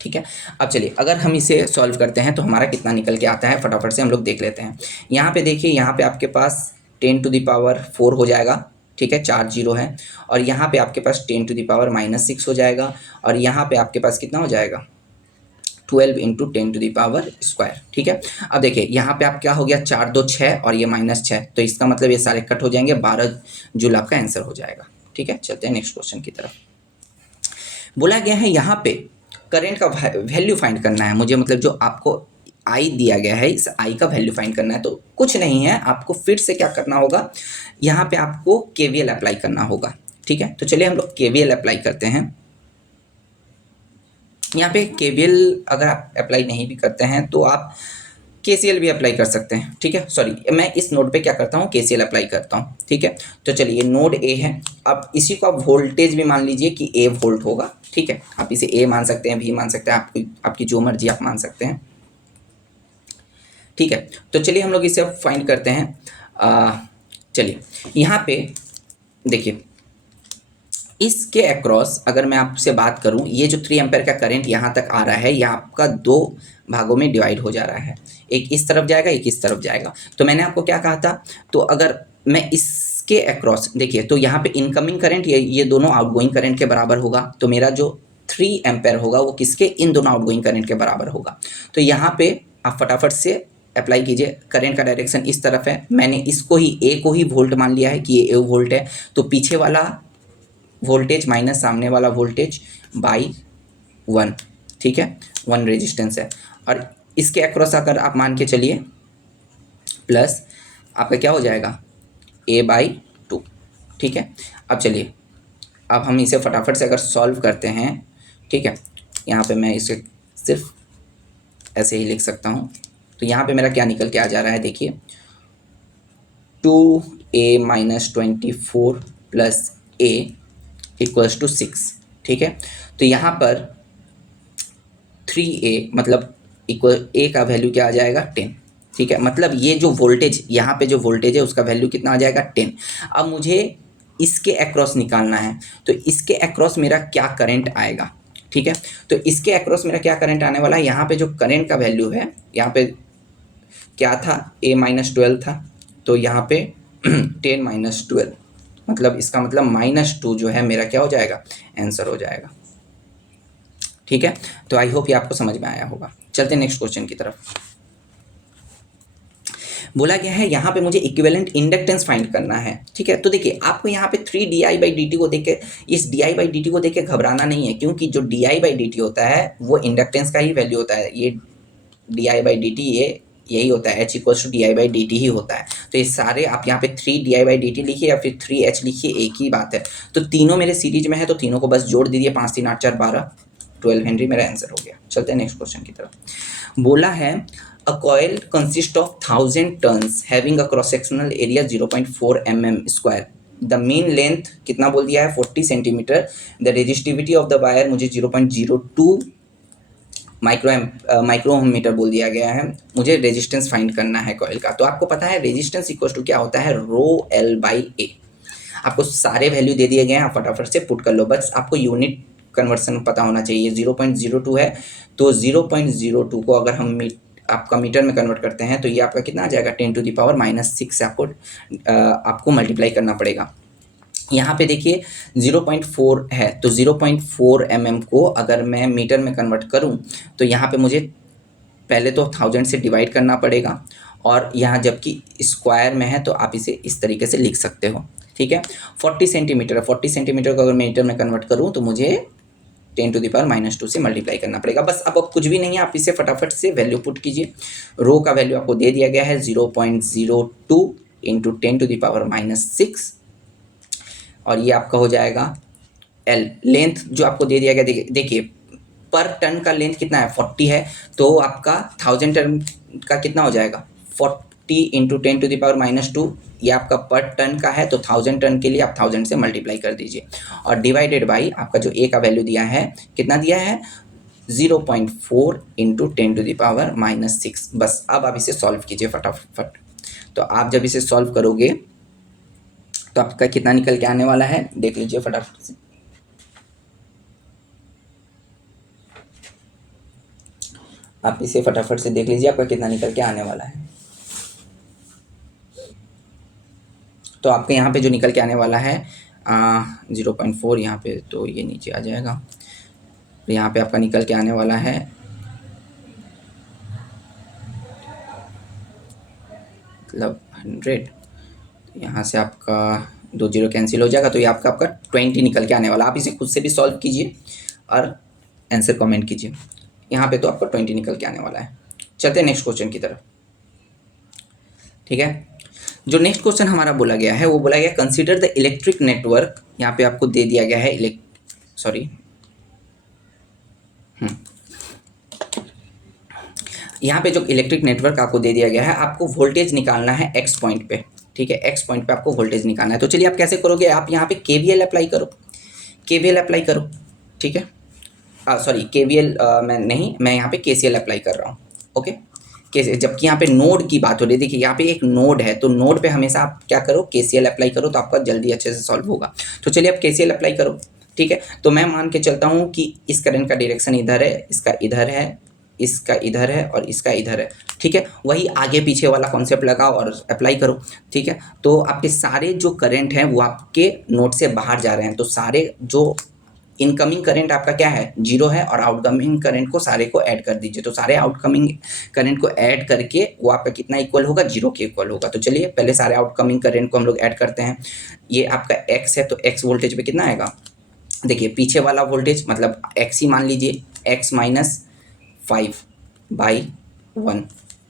ठीक है। अब चलिए अगर हम इसे सॉल्व करते हैं तो हमारा कितना निकल के आता है फटाफट से हम लोग देख लेते हैं। यहाँ पे देखिए, यहाँ पे आपके पास 10 टू द पावर 4 हो जाएगा, ठीक है, 4 जीरो है, और यहाँ पे आपके पास 10 टू द पावर माइनस 6 हो जाएगा, और यहाँ पे आपके पास कितना हो जाएगा 12 into 10 to the power square, ठीक है। अब देखिए यहाँ पे आप क्या हो गया 4 2 6 और ये माइनस 6, तो इसका मतलब ये सारे कट हो जाएंगे, 12 जूल आपका आंसर हो जाएगा, ठीक है। चलते हैं नेक्स्ट क्वेश्चन की तरफ। बोला गया है यहाँ पे करंट का वैल्यू फाइंड करना है मुझे, मतलब जो आपको आई दिया गया है इस आई का वैल्यू फाइंड करना है। तो कुछ नहीं है, आपको फिर से क्या करना होगा, यहाँ पे आपको केवीएल अप्लाई करना होगा, ठीक है। तो चलिए हम लोग केवीएल अप्लाई करते हैं। यहाँ पे केवीएल अगर आप अप्लाई नहीं भी करते हैं तो आप केसीएल भी अप्लाई कर सकते हैं, ठीक है। सॉरी, मैं इस नोड पे क्या करता हूँ केसीएल अप्लाई करता हूँ, ठीक है। तो चलिए ये नोड ए है, अब इसी को आप वोल्टेज भी मान लीजिए कि ए वोल्ट होगा, ठीक है। आप इसे ए मान सकते हैं, भी मान सकते हैं, आपकी जो मर्जी आप मान सकते हैं, ठीक है। तो चलिए हम लोग इसे अब फाइंड करते हैं। चलिए यहाँ पे देखिए, इसके अक्रॉस अगर मैं आपसे बात करूं, ये जो 3 एम्पेयर का करंट यहाँ तक आ रहा है, यह आपका 2 भागों में डिवाइड हो जा रहा है, एक इस तरफ जाएगा एक इस तरफ जाएगा। तो मैंने आपको क्या कहा था, तो अगर मैं इसके अक्रॉस देखिए, तो यहाँ पे इनकमिंग करंट ये दोनों आउटगोइंग करंट के बराबर होगा, तो मेरा जो 3 एम्पेयर होगा वो किसके, इन दोनों आउटगोइंग करंट के बराबर होगा। तो यहाँ पे आप फटाफट से अप्लाई कीजिए। करंट का डायरेक्शन इस तरफ है, मैंने इसको ही ए को ही वोल्ट मान लिया है कि ये ए वोल्ट है, तो पीछे वाला वोल्टेज माइनस सामने वाला वोल्टेज बाई 1, ठीक है, 1 रेजिस्टेंस है, और इसके अक्रॉस अगर आप मान के चलिए प्लस आपका क्या हो जाएगा a/2, ठीक है। अब चलिए अब हम इसे फटाफट से अगर सॉल्व करते हैं, ठीक है, यहाँ पे मैं इसे सिर्फ ऐसे ही लिख सकता हूँ। तो यहाँ पे मेरा क्या निकल के आ जा रहा है, देखिए 2a minus 24 plus a equals to 6, ठीक है। तो यहाँ पर 3a मतलब इक्वल a का वैल्यू क्या आ जाएगा 10, ठीक है। मतलब ये जो वोल्टेज यहाँ पे जो वोल्टेज है उसका वैल्यू कितना आ जाएगा 10। अब मुझे इसके अक्रॉस निकालना है, तो इसके अक्रॉस मेरा क्या करंट आएगा, ठीक है। तो इसके अक्रॉस मेरा क्या करंट आने वाला है, यहाँ पे जो करंट का वैल्यू है, यहाँ पे क्या था a-12 था, तो यहाँ पे 10-12 मतलब इसका मतलब -2 जो है मेरा क्या हो जाएगा आंसर हो जाएगा, ठीक है। तो आई होप ये आपको समझ में आया होगा। चलते हैं नेक्स्ट क्वेश्चन की तरफ। बोला गया है यहाँ पे मुझे इक्विवेलेंट इंडक्टेंस फाइंड करना है, ठीक है। तो देखिए आपको यहाँ पे 3 di/dt को देख के, इस di/dt को देख के घबराना नहीं है, क्योंकि जो di/dt होता है वो इंडक्टेंस का ही वैल्यू होता है। ये di/dt ये यही होता है, h इक्वल्स टू di/dt ही होता है। तो ये सारे आप यहाँ पे 3 di/dt लिखिए या फिर 3h लिखिए, एक ही बात है। तो तीनों मेरे सीरीज में है तो तीनों को बस जोड़ दीजिए, 5 3 8 4 12, 12 हेनरी मेरा आंसर हो गया। चलते हैं नेक्स्ट क्वेश्चन की तरफ। बोला है a coil consist of 1000 turns having a cross sectional area 0.4 mm square. The mean length कितना बोल दिया है, 40 centimetre. The resistivity of the wire मुझे 0.02 माइक्रोमीटर बोल दिया गया है। मुझे रेजिस्टेंस फाइंड करना है कॉइल का। तो आपको पता है रेजिस्टेंस इक्वल टू क्या होता है, रो एल बाई ए। आपको सारे वैल्यू दे दिए गए हैं, आप फटाफट से पुट कर लो, बस आपको यूनिट कन्वर्सन पता होना चाहिए। 0.02 है तो 0.02 को अगर हम आपका मीटर में कन्वर्ट करते हैं तो ये आपका कितना आ जाएगा, 10⁻⁻⁶ से आपको मल्टीप्लाई करना पड़ेगा। यहाँ पे देखिए 0.4 है तो 0.4 mm को अगर मैं मीटर में कन्वर्ट करूँ तो यहाँ पे मुझे पहले तो 1000 से डिवाइड करना पड़ेगा, और यहाँ जबकि स्क्वायर में है तो आप इसे इस तरीके से लिख सकते हो, ठीक है। 40 सेंटीमीटर है, 40 सेंटीमीटर को अगर मीटर में कन्वर्ट करूँ तो मुझे 10⁻⁻² से मल्टीप्लाई करना पड़ेगा। बस अब कुछ भी नहीं है, आप इसे फटाफट से वैल्यू पुट कीजिए। रो का वैल्यू आपको दे दिया गया है 0.02 इंटू 10⁻⁻6, और ये आपका हो जाएगा एल। लेंथ जो आपको दे दिया गया, देखिए पर टन का लेंथ कितना है, 40 है, तो आपका 1000 टन का कितना हो जाएगा, 40 इंटू 10⁻⁻², ये आपका पर टन का है। तो 1000 टन के लिए आप 1000 से मल्टीप्लाई कर दीजिए, और डिवाइडेड बाई आपका जो ए का वैल्यू दिया है, कितना दिया है, 0.4 इंटू 10⁻⁻6। बस अब आप इसे सॉल्व कीजिए फटाफट। तो आप जब इसे सॉल्व करोगे तो आपका कितना निकल के आने वाला है, देख लीजिए फटाफट से। आप इसे फटाफट से देख लीजिए आपका कितना निकल के आने वाला है। तो आपके यहाँ पे जो निकल के आने वाला है 0.4 यहाँ पे, तो ये नीचे आ जाएगा। तो यहाँ पे आपका निकल के आने वाला है मतलब 100। यहाँ से आपका 2 0 कैंसिल हो जाएगा, तो ये आपका 20 निकल के आने वाला। आप इसे खुद से भी सॉल्व कीजिए और आंसर कमेंट कीजिए। यहाँ पे तो आपका 20 निकल के आने वाला है। चलते हैं नेक्स्ट क्वेश्चन की तरफ, ठीक है। जो नेक्स्ट क्वेश्चन हमारा बोला गया है वो बोला गया कंसीडर द इलेक्ट्रिक नेटवर्क। यहाँ पे आपको दे दिया गया है यहाँ पे जो इलेक्ट्रिक नेटवर्क आपको दे दिया गया है, आपको वोल्टेज निकालना है एक्स पॉइंट पे, ठीक है। एक्स पॉइंट पे आपको वोल्टेज निकालना है। तो चलिए आप कैसे करोगे, आप यहाँ पे केवीएल अप्लाई करो, केवीएल अप्लाई करो, ठीक है। सॉरी केवीएल मैं यहाँ पे केसीएल अप्लाई कर रहा हूँ, ओके। कैसे, जबकि यहाँ पे नोड की बात हो रही है। देखिए यहाँ पे एक नोड है, तो नोड पे हमेशा आप क्या करो, केसीएल अप्लाई करो, तो आपका जल्दी अच्छे से सॉल्व होगा। तो चलिए आप केसीएल अप्लाई करो, ठीक है। तो मैं मान के चलता हूँ कि इस करंट का डायरेक्शन इधर है, इसका इधर है, इसका इधर है और इसका इधर है, ठीक है। वही आगे पीछे वाला कॉन्सेप्ट लगाओ और अप्लाई करो, ठीक है। तो आपके सारे जो करंट हैं वो आपके नोड से बाहर जा रहे हैं, तो सारे जो इनकमिंग करंट आपका क्या है, 0 है, और आउटकमिंग करंट को सारे को ऐड कर दीजिए। तो सारे आउटकमिंग करंट को ऐड करके वो आपका कितना इक्वल होगा, 0 के इक्वल होगा। तो चलिए पहले सारे आउटकमिंग करंट को हम लोग ऐड करते हैं। ये आपका x है, तो x वोल्टेज पे कितना आएगा, देखिए पीछे वाला वोल्टेज मतलब x ही मान लीजिए, x माइनस 5/1,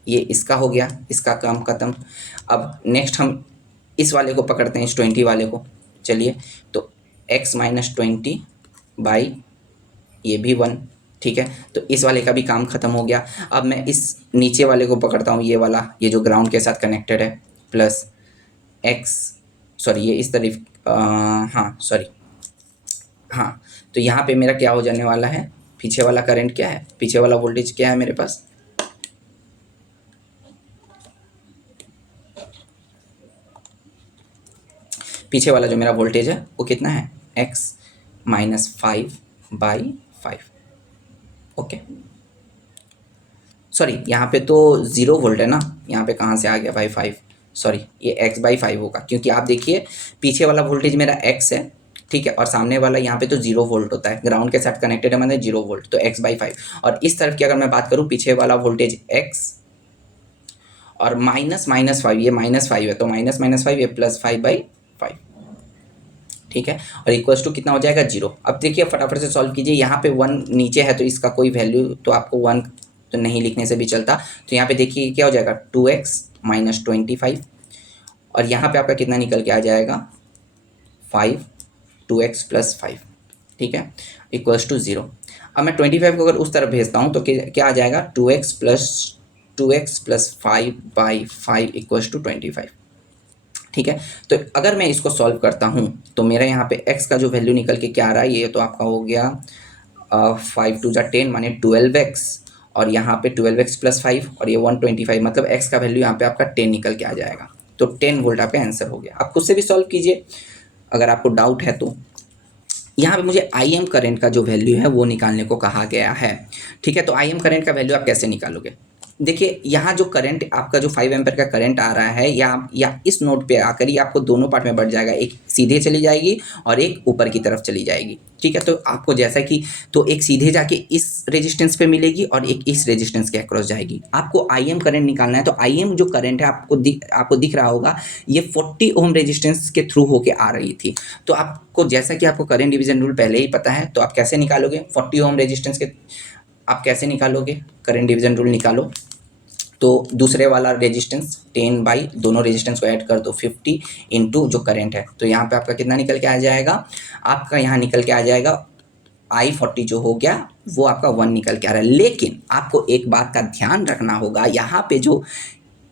ये इसका हो गया, इसका काम खत्म। अब नेक्स्ट हम इस वाले को पकड़ते हैं, इस 20 वाले को। चलिए तो x माइनस 20 बाई ये भी 1, ठीक है। तो इस वाले का भी काम खत्म हो गया। अब मैं इस नीचे वाले को पकड़ता हूँ, ये वाला, ये जो ग्राउंड के साथ कनेक्टेड है, प्लस x, सॉरी ये इस तरफ, हाँ, तो यहाँ पे मेरा क्या हो जाने वाला है, पीछे वाला करंट क्या है, पीछे वाला वोल्टेज क्या है मेरे पास, पीछे वाला जो मेरा वोल्टेज है वो कितना है, x माइनस 5/5, ओके। सॉरी यहाँ पे तो 0 वोल्ट है ना, यहाँ पे कहाँ से आ गया भाई 5, सॉरी ये x/5 होगा, क्योंकि आप देखिए पीछे वाला वोल्टेज मेरा x है, ठीक है, और सामने वाला यहाँ पे तो 0 वोल्ट होता है, ग्राउंड के साथ कनेक्टेड है, मतलब 0 वोल्ट, तो x/5। और इस तरफ की अगर मैं बात करूँ, पीछे वाला वोल्टेज x और माइनस माइनस 5, ये -5 है तो माइनस माइनस 5, ये +5/5, ठीक है। और इक्वल्स टू कितना हो जाएगा 0। अब देखिए फटाफट से सॉल्व कीजिए, यहाँ पे 1 नीचे है तो इसका कोई वैल्यू तो आपको 1 तो नहीं लिखने से भी चलता, तो यहाँ पे देखिए क्या हो जाएगा 2x - 25, और यहाँ पे आपका कितना निकल के आ जाएगा 5, 2x + 5, ठीक है, इक्वल्स टू 0। अब मैं 25 को अगर उस तरफ भेजता हूँ तो क्या आ जाएगा 2x + 5/5 इक्वल्स टू 25, ठीक है। तो अगर मैं इसको सॉल्व करता हूँ तो मेरा यहाँ पे x का जो वैल्यू निकल के क्या आ रहा है, ये तो आपका हो गया 5 × 2 = 10 माने 12x, और यहाँ पे 12x + 5 और ये 125, मतलब x का वैल्यू यहाँ पे आपका 10 निकल के आ जाएगा। तो 10 वोल्ट आपका आंसर हो गया। आप खुद से भी सॉल्व कीजिए अगर आपको डाउट है तो। यहाँ पे मुझे IM करंट का जो वैल्यू है वो निकालने को कहा गया है, ठीक है। तो IM करंट का वैल्यू आप कैसे निकालोगे, देखिए यहाँ जो करंट आपका जो 5 एम्पीयर का करंट आ रहा है या इस नोड पे आकर ही आपको दोनों पार्ट में बढ़ जाएगा, एक सीधे चली जाएगी और एक ऊपर की तरफ चली जाएगी, ठीक है। तो आपको जैसा कि तो एक सीधे जाके इस रेजिस्टेंस पे मिलेगी और एक इस रेजिस्टेंस के अक्रॉस जाएगी। आपको IM करंट निकालना है, तो IM जो करंट है आपको दिख रहा होगा, ये 40 ओम रेजिस्टेंस के थ्रू होके आ रही थी। तो आपको जैसा कि आपको करंट डिवीजन रूल पहले ही पता है, तो आप कैसे निकालोगे 40 ओम रेजिस्टेंस के, आप कैसे निकालोगे करंट डिवीजन रूल निकालो, तो दूसरे वाला रेजिस्टेंस 10 दोनों रेजिस्टेंस को ऐड कर दो 50 इंटू जो करंट है, तो यहाँ पे आपका कितना निकल के आ जाएगा, आपका यहाँ निकल के आ जाएगा I40 जो हो गया वो आपका 1 निकल के आ रहा है। लेकिन आपको एक बात का ध्यान रखना होगा, यहाँ पे जो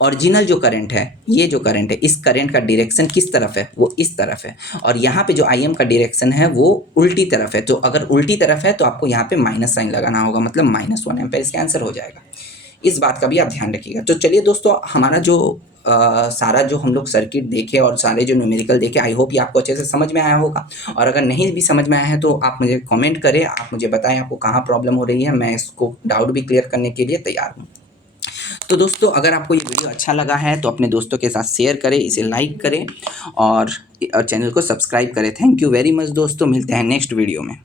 ओरिजिनल जो करंट है, ये जो करंट है, इस करंट का डायरेक्शन किस तरफ है, वो इस तरफ है, और यहाँ पे जो IM का डायरेक्शन है वो उल्टी तरफ है। तो अगर उल्टी तरफ है तो आपको यहाँ पे माइनस साइन लगाना होगा, मतलब -1 एम्पीयर इसका आंसर हो जाएगा। इस बात का भी आप ध्यान रखिएगा। तो चलिए दोस्तों, हमारा जो सारा जो हम लोग सर्किट देखे और सारे जो न्यूमेरिकल देखे, आई होप ये आपको अच्छे से समझ में आया होगा। और अगर नहीं भी समझ में आया है तो आप मुझे कमेंट करें, आप मुझे बताएं आपको कहाँ प्रॉब्लम हो रही है, मैं इसको डाउट भी क्लियर करने के लिए तैयार हूँ। तो दोस्तों, अगर आपको ये वीडियो अच्छा लगा है तो अपने दोस्तों के साथ शेयर करें, इसे लाइक करें और चैनल को सब्सक्राइब करें। थैंक यू वेरी मच दोस्तों, मिलते हैं नेक्स्ट वीडियो में।